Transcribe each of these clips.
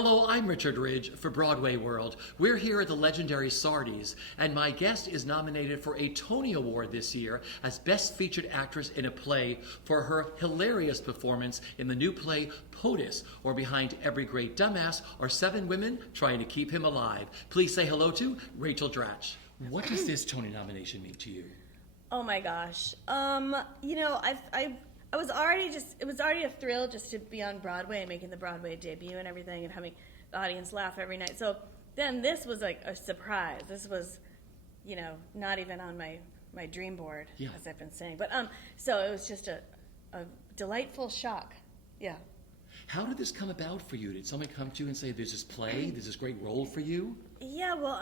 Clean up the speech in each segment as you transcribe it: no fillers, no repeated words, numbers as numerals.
Hello, I'm Richard Ridge for BroadwayWorld. We're here at the legendary Sardi's, and my guest is nominated for a Tony Award this year as Best Featured Actress in a Play for her hilarious performance in the new play POTUS, or Behind Every Great Dumbass are 7 women trying to keep him alive. Please say hello to Rachel Dratch. What does this Tony nomination mean to you? Oh my gosh. I was already it was already a thrill just to be on Broadway and making the Broadway debut and everything and having the audience laugh every night. So then this was like a surprise. This was, not even on my Dreamboard, as I've been saying. But so it was just a delightful shock. Yeah. How did this come about for you? Did someone come to you and say, there's this play, there's this great role for you? Yeah, well,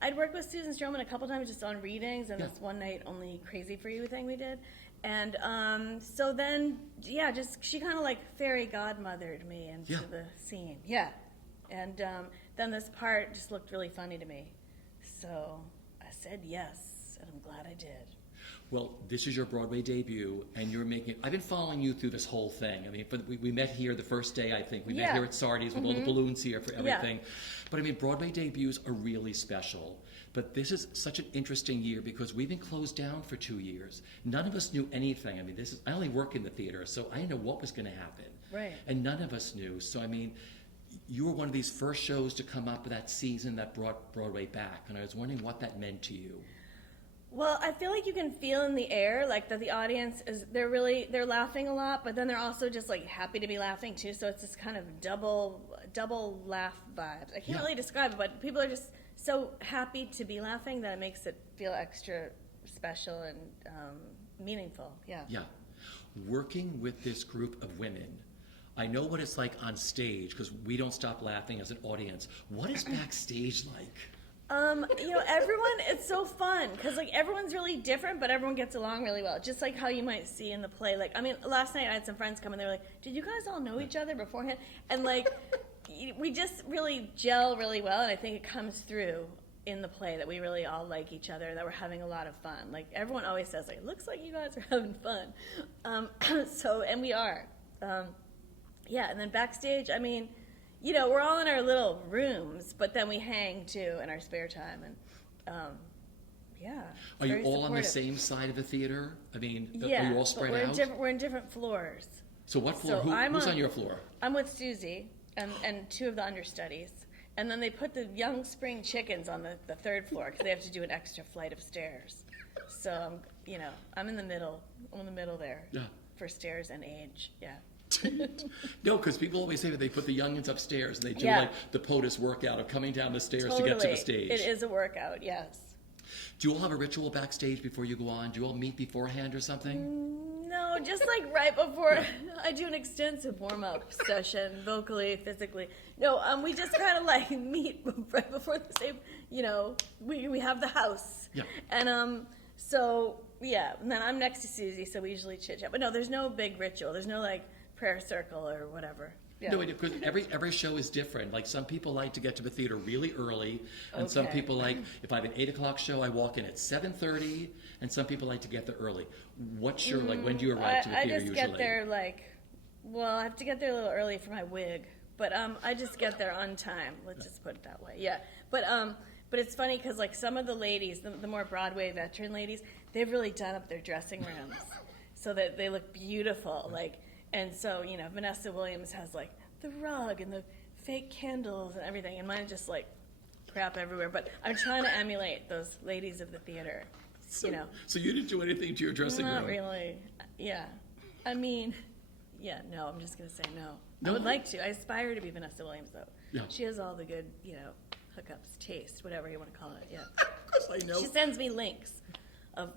I'd worked with Susan Stroman a couple times just on readings and this one night only Crazy For You thing we did. And so then, just she kind of like fairy godmothered me into the scene. Yeah. And then this part just looked really funny to me. So I said yes, and I'm glad I did. Well, this is your Broadway debut, and you're making it. I've been following you through this whole thing. I mean, we met here the first day, I think. We met here at Sardi's with all the balloons here for everything. But I mean, Broadway debuts are really special. But this is such an interesting year because we've been closed down for 2 years. None of us knew anything. I mean, I only work in the theater, so I didn't know what was going to happen. Right. And none of us knew. So, I mean, you were one of these first shows to come up with that season that brought Broadway back. And I was wondering what that meant to you. Well, I feel like you can feel in the air, like that the audience they're laughing a lot, but then they're also just like happy to be laughing too. So it's this kind of double laugh vibes. I can't really describe it, but people are just so happy to be laughing that it makes it feel extra special and meaningful. Yeah. Yeah. Working with this group of women, I know what it's like on stage because we don't stop laughing as an audience. What is backstage like? Everyone, it's so fun because like everyone's really different, but everyone gets along really well. Just like how you might see in the play. Like, I mean, last night I had some friends come and they were like, "Did you guys all know each other beforehand?" And like, we just really gel really well, and I think it comes through in the play that we really all like each other, that we're having a lot of fun. Like everyone always says, like, "It looks like you guys are having fun," and we are. And then backstage, I mean. We're all in our little rooms, but then we hang too in our spare time, and Are you all on the same side of the theater? I mean, are you all spread out? We're in different floors. So what floor? So who's on your floor? I'm with Susie and 2 of the understudies, and then they put the young spring chickens on the 3rd floor because they have to do an extra flight of stairs. So I'm in the middle. I'm in the middle there. Yeah. For stairs and age. Yeah. No, because people always say that they put the youngins upstairs and they do like the POTUS workout of coming down the stairs to get to the stage. It is a workout, yes. Do you all have a ritual backstage before you go on? Do you all meet beforehand or something? No, just like right before. I do an extensive warm-up session, vocally, physically. No, we just kind of like meet right before the same. We have the house. Yeah. And and then I'm next to Susie, so we usually chit-chat. But no, there's no big ritual. There's no like prayer circle or whatever. Yeah. No, because every show is different. Like some people like to get to the theater really early, and some people like, if I have an 8 o'clock show, I walk in at 7:30, and some people like to get there early. What's your, when do you arrive to the theater usually? I just get there I have to get there a little early for my wig, but I just get there on time. Let's just put it that way. Yeah, but it's funny because like some of the ladies, the more Broadway veteran ladies, they've really done up their dressing rooms so that they look beautiful, like. And so, Vanessa Williams has like the rug and the fake candles and everything, and mine just like crap everywhere. But I'm trying to emulate those ladies of the theater, So you didn't do anything to your dressing room? Not really. Yeah. I mean, no, I'm just going to say no. I would like to. I aspire to be Vanessa Williams, though. Yeah. She has all the good, hookups, taste, whatever you want to call it. Yeah. Of course I know. She sends me links of,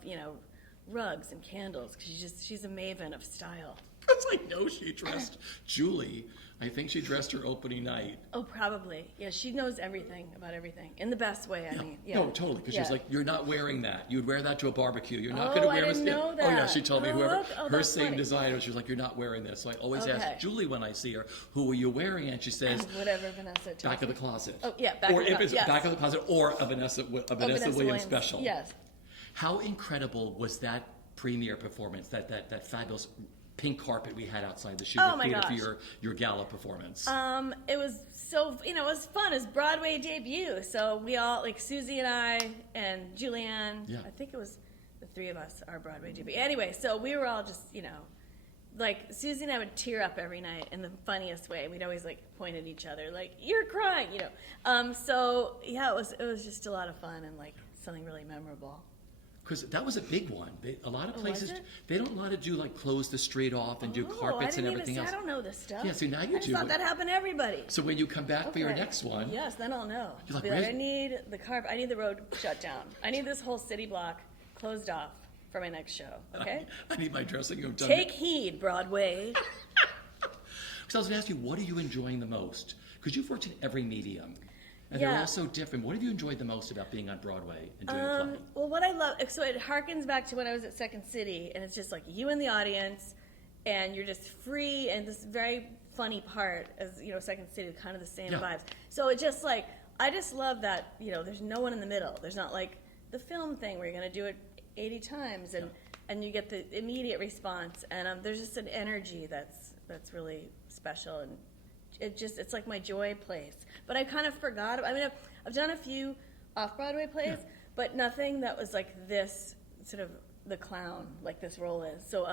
rugs and candles because she's a maven of style. Because I know she dressed Julie. I think she dressed her opening night. Oh, probably. Yeah, she knows everything about everything. In the best way, I mean. Yeah. No, totally. Because she's like, you're not wearing that. You'd wear that to a barbecue. You're not going to wear I didn't know that. Oh, yeah, she told me her same funny. designer, she was like, you're not wearing this. So I always ask Julie when I see her, who are you wearing? And she says, whatever Vanessa tells back of the closet. Oh, yeah, back of the closet. Or if it's back of the closet or a Vanessa Williams special. Yes. How incredible was that premiere performance, that fabulous pink carpet we had outside the Shubert Theatre for your gala performance? It was so, you know, it was fun. It was Broadway debut. So we all, like Susie and I and Julianne, I think it was the three of us, our Broadway debut. Anyway, so we were all just, you know, like Susie and I would tear up every night in the funniest way. We'd always like point at each other, like, you're crying, you know. So yeah, it was just a lot of fun and like something really memorable. Because that was a big one. A lot of places, was it? they don't want to do like close the street off and do carpets and everything else. I don't know this stuff. Yeah, so now you do. I just thought that happened to everybody. So when you come back for your next one. Yes, then I'll know. You're like, I need the carpet, I need the road shut down. I need this whole city block closed off for my next show, okay? I need my dressing room done. Take heed, Broadway. So I was going to ask you, what are you enjoying the most? Because you've worked in every medium. And they're all so different. What have you enjoyed the most about being on Broadway and doing a play? Well, what I love, so it harkens back to when I was at Second City, and it's just like you in the audience, and you're just free, and this very funny part, as you know, Second City, kind of the same vibes. So it just like, I just love that, you know, there's no one in the middle. There's not like the film thing where you're going to do it 80 times, and you get the immediate response, and there's just an energy that's really special, and it's like my joy place. But I kind of forgot. I mean, I've done a few off-Broadway plays, but nothing that was like this sort of the clown, like this role is. So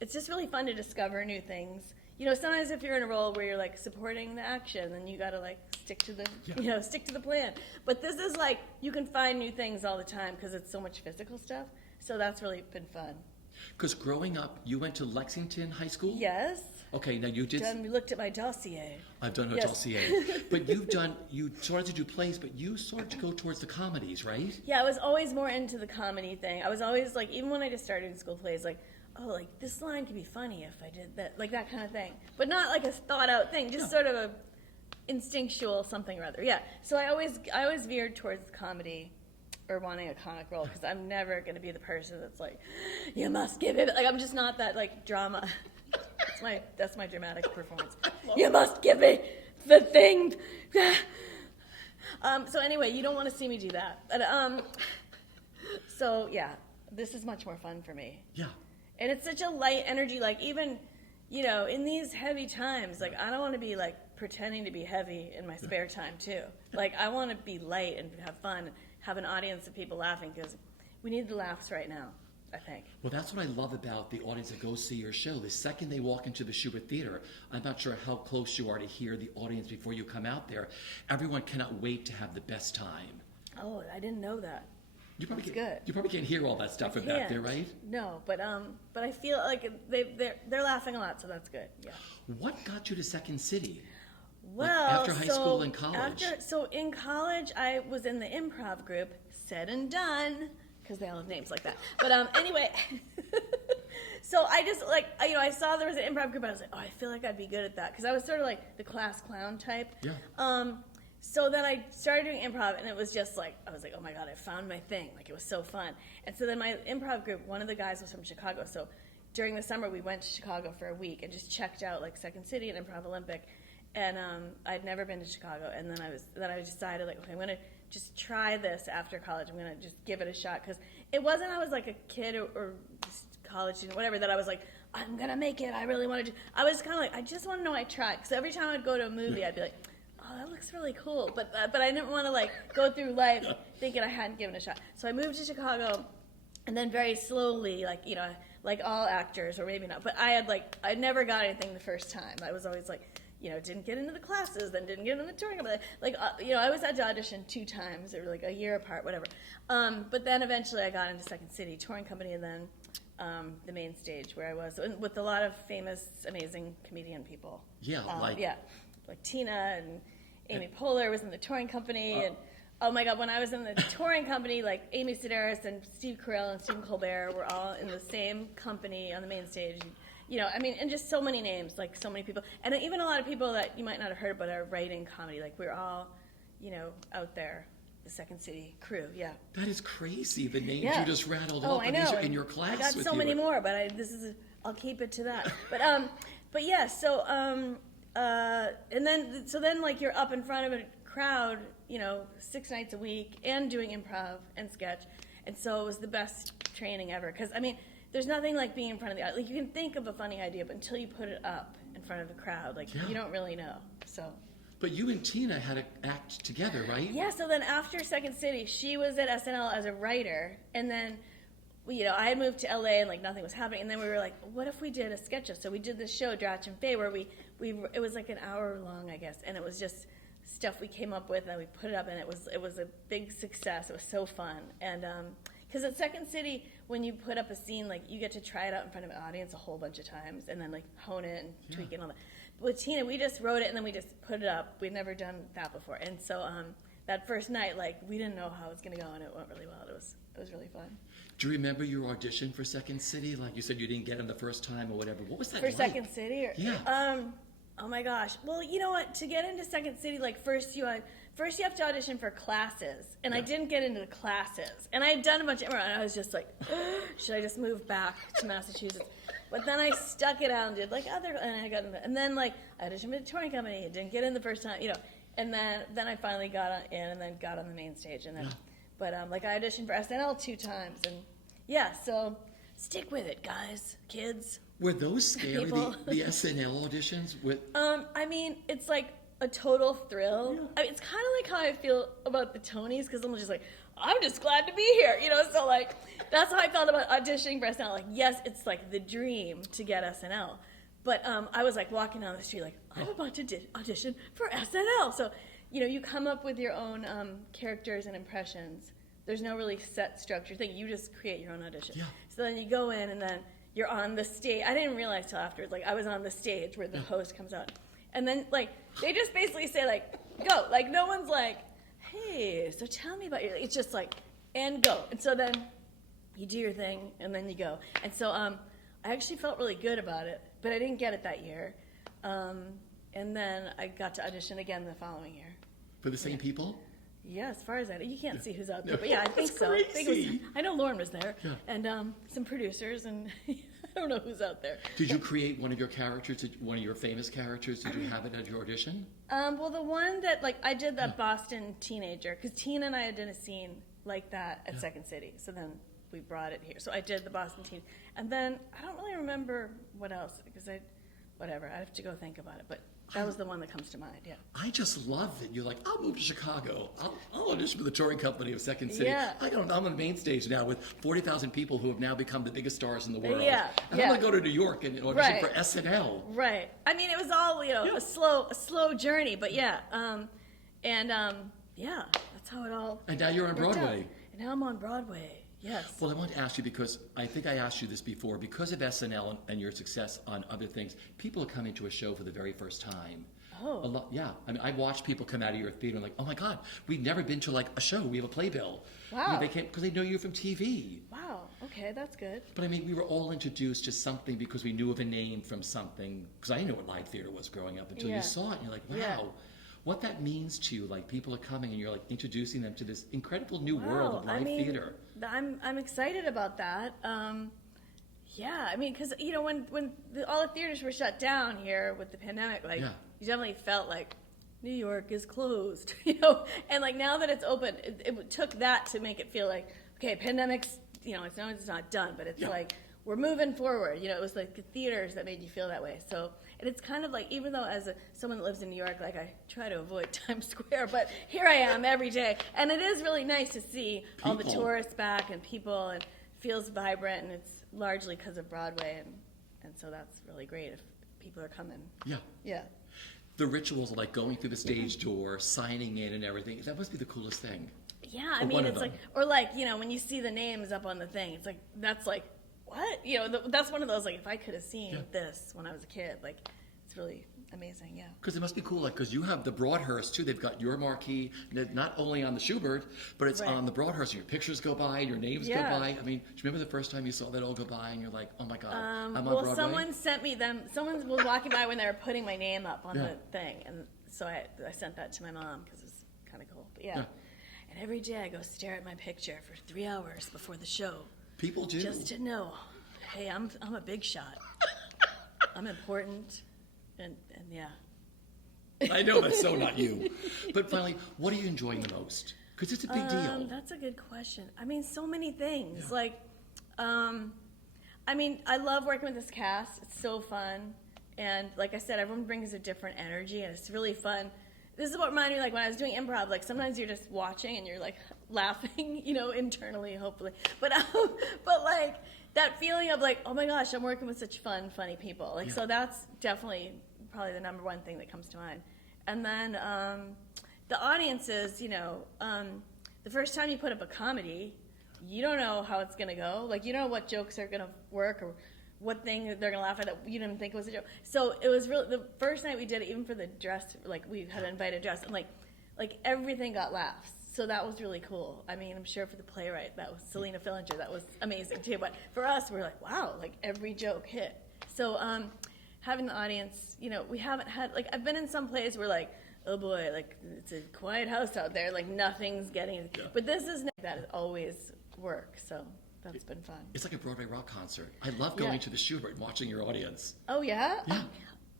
it's just really fun to discover new things. You know, sometimes if you're in a role where you're like supporting the action, then you got to like stick to the plan. But this is like you can find new things all the time because it's so much physical stuff. So that's really been fun. Because growing up, you went to Lexington High School? Yes. Okay, now you did. We looked at my dossier. I've done her dossier. But you started to do plays, but you started to go towards the comedies, right? Yeah, I was always more into the comedy thing. I was always like, even when I just started in school plays, like, oh, like this line could be funny if I did that, like that kind of thing. But not like a thought out thing, just sort of a instinctual something or other. Yeah. So I always veered towards comedy or wanting a comic role because I'm never going to be the person that's like, you must give it. Like I'm just not that like drama. That's my dramatic performance. You must give me the thing. So anyway, you don't want to see me do that. But, so yeah, this is much more fun for me. Yeah. And it's such a light energy. Like even, you know, in these heavy times, like I don't want to be like pretending to be heavy in my spare time too. Like I want to be light and have fun, have an audience of people laughing because we need the laughs right now. I think. Well, that's what I love about the audience that goes see your show. The second they walk into the Shubert Theatre, I'm not sure how close you are to hear the audience before you come out there. Everyone cannot wait to have the best time. Oh, I didn't know that. You probably good. You probably can't hear all that stuff from back there, right? No, but I feel like they're laughing a lot, so that's good. Yeah. What got you to Second City? Well, like after high school and college. So in college, I was in the improv group. Said and done. Because they all have names like that. But anyway, so I just like, you know, I saw there was an improv group. I was like, oh, I feel like I'd be good at that. Because I was sort of like the class clown type. Yeah. So then I started doing improv, and it was just like, I was like, oh my God, I found my thing. Like, it was so fun. And so then my improv group, one of the guys was from Chicago. So during the summer, we went to Chicago for a week and just checked out like Second City and Improv Olympic. And I'd never been to Chicago. And then I decided, like, okay, I'm going to just try this after college. I'm going to just give it a shot. Because it wasn't I was like a kid or just college student, whatever, that I was like, I'm going to make it. I really want to do. I was kind of like, I just want to know I tried. Because every time I'd go to a movie, I'd be like, oh, that looks really cool. But I didn't want to, like, go through life thinking I hadn't given it a shot. So I moved to Chicago. And then very slowly, like, you know, like all actors, or maybe not. But I never got anything the first time. I was always like, you know, didn't get into the classes, then didn't get into the touring company. Like, you know, I was had to audition 2 times, or like a year apart, whatever. But then eventually I got into Second City touring company, and then the main stage where I was with a lot of famous, amazing comedian people. Yeah, like Tina and Amy Poehler was in the touring company, and oh my God, when I was in the touring company, like Amy Sedaris and Steve Carell and Stephen Colbert were all in the same company on the main stage. You know, I mean, and just so many names, like so many people. And even a lot of people that you might not have heard but are writing comedy. Like we're all, you know, out there, the Second City crew, yeah. That is crazy, the names you just rattled off. I know. In your class. I got so many more, but I'll keep it to that. But yeah, so, and then like you're up in front of a crowd, you know, 6 nights a week and doing improv and sketch. And so it was the best training ever. Because, I mean, there's nothing like being in front of the audience. Like, you can think of a funny idea, but until you put it up in front of the crowd, like, you don't really know. So, But you and Tina had to act together, right? Yeah, so then after Second City, she was at SNL as a writer, and then, I had moved to LA and like nothing was happening, and then we were like, what if we did a sketch show? So we did this show, Dratch and Faye, where it was like an hour long, I guess, and it was just stuff we came up with, and we put it up, and it was a big success. It was so fun, and because at Second City, when you put up a scene, like you get to try it out in front of an audience a whole bunch of times, and then like hone it and tweak it and all that. With Tina, we just wrote it and then we just put it up. We'd never done that before, and so that first night, like we didn't know how it was going to go, and it went really well. It was really fun. Do you remember your audition for Second City? Like you said, you didn't get in the first time or whatever. What was that for like? Second City? Yeah. Oh my gosh. Well, you know what? To get into Second City, like first you have to audition for classes, and I didn't get into the classes. And I had done a bunch of improv, and I was just like, should I just move back to Massachusetts? But then I stuck it out and did like and I got into, and then like I auditioned for the touring company. I didn't get in the first time, and then I finally got in and then got on the main stage, and then, but like I auditioned for SNL 2 times, and yeah, so stick with it, guys, kids. Were those scary, the SNL auditions? I mean, it's like a total thrill. Yeah. I mean, it's kind of like how I feel about the Tonys, because I'm just like, I'm just glad to be here, so like, that's how I felt about auditioning for SNL. Like, yes, it's like the dream to get SNL, but I was like walking down the street like, I'm about to audition for SNL. So, you come up with your own characters and impressions. There's no really set structure thing. You just create your own audition. Yeah. So then you go in and then you're on the stage. I didn't realize till afterwards, like I was on the stage where the host comes out. And then like, they just basically say like, go. Like no one's like, hey, so tell me about your, it's just like, and go. And so then you do your thing and then you go. And so I actually felt really good about it, but I didn't get it that year. And then I got to audition again the following year. For the same people? Yeah, as far as I know. You can't see who's out there, but yeah, I think so. I know Lauren was there, and some producers, and I don't know who's out there. Did you create one of your characters, one of your famous characters? Did you have it at your audition? Well, the one that, like, I did that Boston teenager, because Tina and I had done a scene like that at Second City, so then we brought it here. So I did the Boston teen, and then I don't really remember what else, because I have to go think about it, but that was the one that comes to mind, yeah. I just love that you're like, I'll move to Chicago. I'll audition for the touring company of Second City. Yeah. I'm on the main stage now with 40,000 people who have now become the biggest stars in the world. Yeah. And I'm going to go to New York and audition for SNL. Right. I mean, it was all, a slow journey, but yeah. Yeah, that's how it all And now you're on Broadway. And now I'm on Broadway. Yes. Well, I want to ask you, because I think I asked you this before, because of SNL and your success on other things, people are coming to a show for the very first time. Oh. A lot, yeah. I mean, I watched people come out of your theater and like, oh my God, we've never been to like a show. We have a playbill. Wow. I mean, they can't, because they know you from TV. Wow. Okay, that's good. But I mean, we were all introduced to something because we knew of a name from something, because I didn't know what live theater was growing up until you saw it and you're like, wow. Yeah. What that means to you, like people are coming and you're like introducing them to this incredible new world of live theater. I'm excited about that. Yeah, I mean, because when all the theaters were shut down here with the pandemic, like you definitely felt like New York is closed, and like now that it's open, it took that to make it feel like, okay, pandemic's, it's not done, but it's like we're moving forward. It was like the theaters that made you feel that way. So. And it's kind of like, even though as someone that lives in New York, like I try to avoid Times Square, but here I am every day. And it is really nice to see all the tourists back and people, and it feels vibrant, and it's largely because of Broadway. And so that's really great if people are coming. Yeah. Yeah. The rituals like going through the stage door, signing in and everything, that must be the coolest thing. Yeah, I mean, it's like, or like, when you see the names up on the thing, it's like, that's like, what? That's one of those, like, if I could have seen this when I was a kid, like, it's really amazing, yeah. Because it must be cool, like, because you have the Broadhurst, too. They've got your marquee, not only on the Shubert, but it's on the Broadhurst. Your pictures go by, your names go by. I mean, do you remember the first time you saw that all go by, and you're like, oh, my God, I'm on Broadway? Well, someone sent me them. Someone was walking by when they were putting my name up on the thing, and so I sent that to my mom, because it was kind of cool. But yeah. And every day I go stare at my picture for 3 hours before the show. People do. Just to know, hey, I'm a big shot. I'm important, and yeah. I know that's so not you. But finally, what are you enjoying the most? Because it's a big deal. That's a good question. I mean, so many things. Yeah. Like, I mean, I love working with this cast. It's so fun. And like I said, everyone brings a different energy, and it's really fun. this is what reminded me, like, when I was doing improv, like, sometimes you're just watching and you're, like, laughing, you know, internally, hopefully. But like, that feeling of, like, oh my gosh, I'm working with such fun, funny people. Like, so that's definitely probably the number one thing that comes to mind. And then the audiences, you know, the first time you put up a comedy, you don't know how it's going to go. Like, you don't know what jokes are going to work or what thing they're going to laugh at that you didn't think was a joke. So it was really, the first night we did it, even for the dress, like, we had an invited dress, and, like everything got laughs. So that was really cool. I mean, I'm sure for the playwright, that was Selena Fillinger, that was amazing too. But for us, we're like, wow, like, every joke hit. So having the audience, you know, we haven't had, like, I've been in some plays where, like, oh boy, like, it's a quiet house out there, like, nothing's getting, but this is, that it always works, so that's been fun. It's like a Broadway rock concert. I love going to the Shubert and watching your audience. Oh, yeah? Yeah.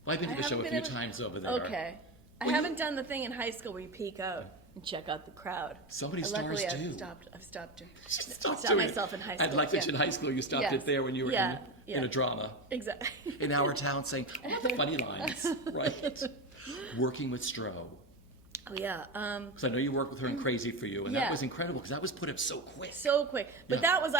Well, I've been to the show a few times over there. Okay. I haven't done the thing in high school where you peek out and check out the crowd. So many stars do. I've stopped doing myself in high school. I'd like that in high school you stopped it there when you were in a drama. Exactly. In our town saying, I have the funny lines, right? Working with Stroh. Oh, yeah. Because I know you worked with her in Crazy for You, and that was incredible because that was put up so quick. So quick. But that was,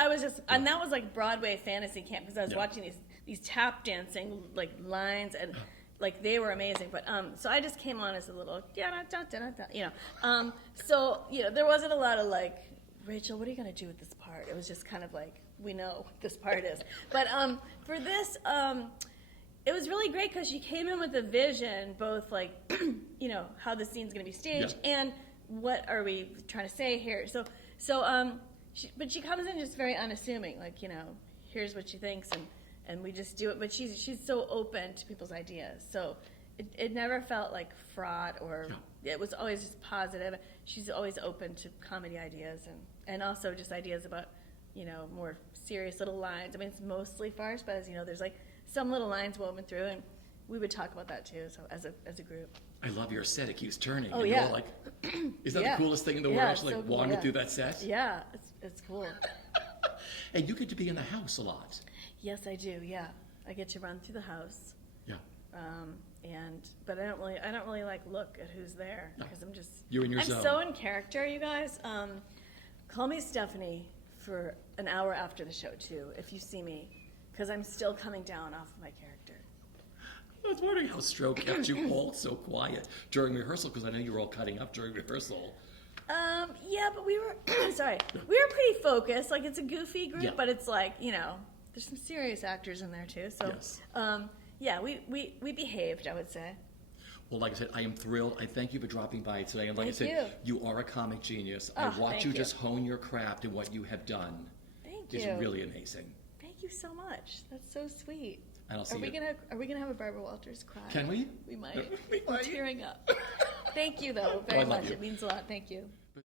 and that was like Broadway fantasy camp because I was watching these tap dancing, like, lines, and like, they were amazing. But so I just came on as a little, you know. So, you know, there wasn't a lot of, like, Rachel, what are you going to do with this part? It was just kind of like, we know what this part is. But for this, it was really great because she came in with a vision, both, like, you know, how the scene's going to be staged and what are we trying to say here. But she comes in just very unassuming, like, you know, here's what she thinks, and we just do it. But she's so open to people's ideas, so it never felt like fraught or it was always just positive. She's always open to comedy ideas and also just ideas about, you know, more serious little lines. I mean, it's mostly farce, but as you know, there's, like, some little lines woven through, and we would talk about that too. So as a group, I love your set. It keeps turning. Oh, and yeah. You're all like, is that the coolest thing in the world? To, like, so cool, wander through that set. Yeah, it's cool. And you get to be in the house a lot. Yes, I do. Yeah, I get to run through the house. Yeah. But I don't really like look at who's there because I'm just you're in your zone. I'm so in character, you guys. Call me Stephanie for an hour after the show too, if you see me. Because I'm still coming down off of my character. I was wondering how Stroh kept you all so quiet during rehearsal, because I know you were all cutting up during rehearsal. Yeah, but we were, sorry, we were pretty focused. Like, it's a goofy group, but it's like, you know, there's some serious actors in there too. So, yeah, we behaved, I would say. Well, like I said, I am thrilled. I thank you for dropping by today. And like Thank I said, you are a comic genius. I watch you just hone your craft and what you have done. Thank you. It's really amazing. Thank you so much. That's so sweet. And I'll see you. Are we gonna have a Barbara Walters cry? Can we? We might. I'm tearing up. Thank you though very much. It means a lot. Thank you.